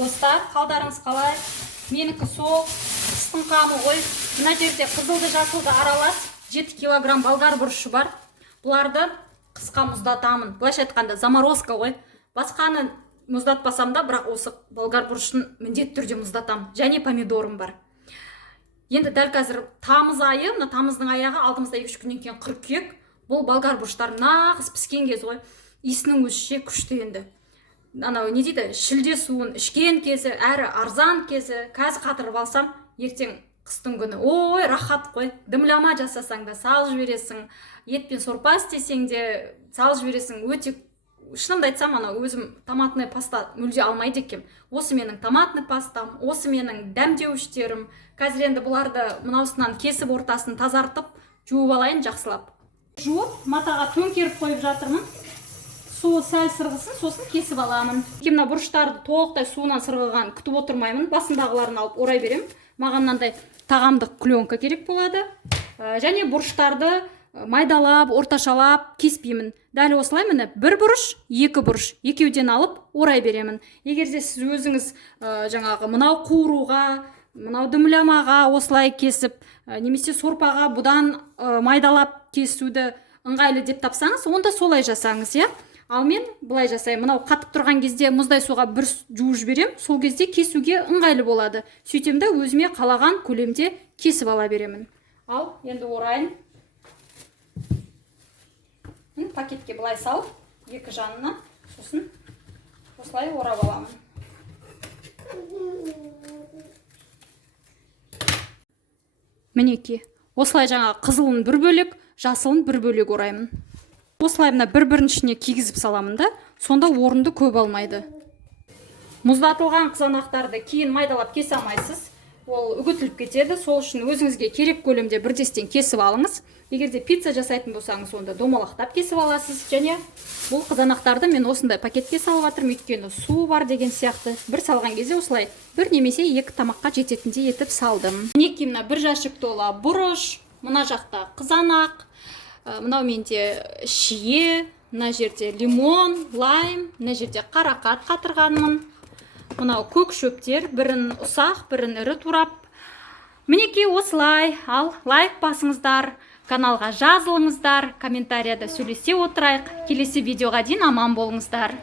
Достар, қалдарыңыз қалай? Менікі сол, қыстың қамы ғой. Мына жерде қызылды жасылды аралас 7 килограмм болгар бұрышы бар. Бұларды қысқа мұздатамын. Былайша айтқанда заморозка ғой. Басқаны мұздатпасам да, бірақ осы болгар бұрышын міндетті түрде мұздатамын. Және помидорым бар. Енді дәл қазір тамыз айы, мына тамыздың аяғы, алдымызда 2-3 күннен кейін қыркүйек. Бұл болгар бұрыштар нағыз піскен кез ғой. Иісінің өзі күшті енді. Анау не дейді, шілде суын ішкен кезі, әрі арзан кезі, қазір қатырып алсам, ертең қыстың күні ой рахат қой. Дымлама жасасаң да салып жібересің, етпен сорпа істесең де салып жібересің. Өте шынымды айтсам, анау өзім томатный паста мүлде алмайды екем. Осы менің томатный пастам, осы менің дәмдеуіштерім. Қазір енді бұларды мынаусынан кесіп ортасын тазартып, жуып алайын жақсылап. Жуып, матаға төңкеріп қойып жатырмын. Суы сәл сырғысын, сосын кесіп аламын. Мына бұрыштарды толықтай суынан сырғыған күтіп отырмаймын. Басындағыларын алып орай берем. Маған мынандай тағамдық пленка керек болады. Және бұрыштарды майдалап, орташалап кеспеймін. Дәл осылай міне бір бұрыш, екі бұрыш, екеуден алып орай беремін. Егер де сіз өзіңіз жаңағы мынау қуыруға, мынау дымламаға осылай кесіп, немесе сорпаға бұдан майдалап кесуді ыңғайлы деп тапсаңыз, онда солай жасаңыз, иә? Ал мен былай жасаймын, мынау қатып тұрған кезде мұздай суға бір жуып жіберем, сол кезде кесуге ыңғайлы болады. Сөйтем да өзіме қалаған көлемде кесіп ала беремін. Ал енді орайын. Пакетке былай салып, екі жанына, сосын осылай орап аламын. Мінеки, осылай жаңа қызылын бір бөлек, жасылын бір бөлек ораймын. Осылай мына бір-бірінің ішіне кигізіп саламын да, сонда орынды көп алмайды. Мұздатылған қызанақтарды кейін майдалап кесе алмайсыз. Ол үгітіліп кетеді. Сол үшін өзіңізге керек көлемде бірдестен кесіп алыңыз. Егер де пицца жасайтын болсаңыз, онда домалақтап кесіп аласыз. Және бұл қызанақтарды мен осындай пакетке салып жатырмын, өйткені су бар деген сияқты. Бір салған кезде осылай бір немесе екі тамаққа жететіндей етіп салдым. Мінеки мына бір жәшік тола бұрыш, мына жақта қызанақ. Мынау менде шие, мына жерде лимон, лайм, мына жерде қарақат қатырғанмын. Мынау көк шөптер, бірін ұсақ, бірін ірі турап. Мінеки осылай. Ал лайк басыңыздар, каналға жазылыңыздар, комментарияда сөйлесе отырайық. Келесі видеоға дейін аман болыңыздар.